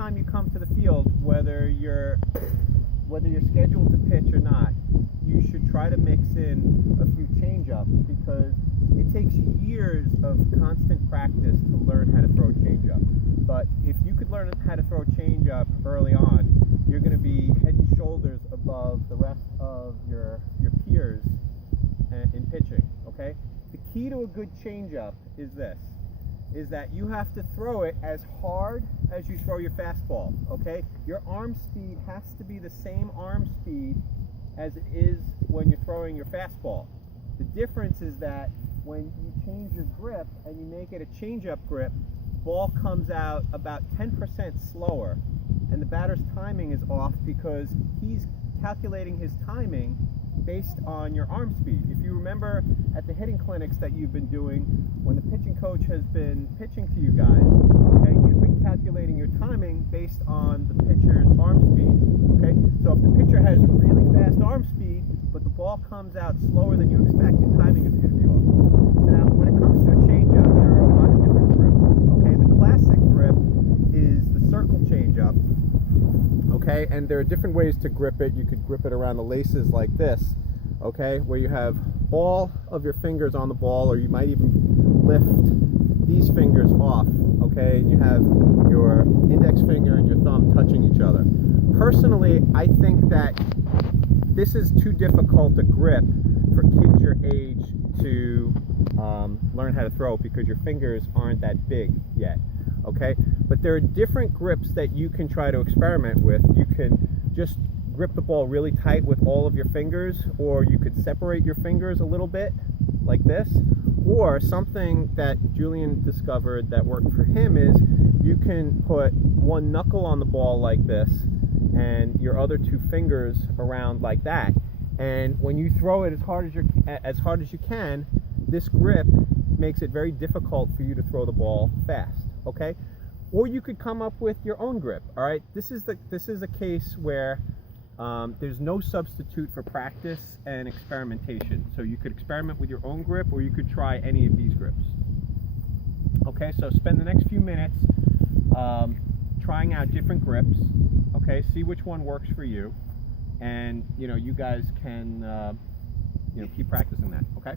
time you come to the field, whether you're scheduled to pitch or not, you should try to mix in a few change-ups, because it takes years of constant practice to learn how to throw a change-up. But if you could learn how to throw a change-up early on, you're going to be head and shoulders above the rest of your peers in pitching. Okay? The key to a good change-up is this: is that you have to throw it as hard as you throw your fastball. Okay? Your arm speed has to be the same arm speed as it is when you're throwing your fastball. The difference is that when you change your grip and you make it a change-up grip, ball comes out about 10% slower, and the batter's timing is off because he's calculating his timing based on your arm speed. If you remember at the hitting clinics that you've been doing, when the pitching coach has been pitching to you guys, okay, you've been calculating your timing based on the pitcher's arm speed. Okay, so if the pitcher has really fast arm speed, but the ball comes out slower than you expect, your timing is going to be off. Now, when it comes to a changeup, there are a lot of different grips. Okay, the classic grip is the circle changeup. Okay, and there are different ways to grip it. You could grip it around the laces like this, okay, where you have all of your fingers on the ball, or you might even lift these fingers off, okay, and you have your index finger and your thumb touching each other. Personally, I think that this is too difficult a grip for kids your age to learn how to throw, because your fingers aren't that big yet. Okay, but there are different grips that you can try to experiment with. You can just grip the ball really tight with all of your fingers, or you could separate your fingers a little bit like this, or something that Julian discovered that worked for him is you can put one knuckle on the ball like this and your other two fingers around like that, and when you throw it as hard as you can, this grip makes it very difficult for you to throw the ball fast. Okay, or you could come up with your own grip. All right, this is a case where there's no substitute for practice and experimentation. So you could experiment with your own grip, or you could try any of these grips. Okay, so spend the next few minutes trying out different grips. Okay, see which one works for you, and you guys can keep practicing that. Okay.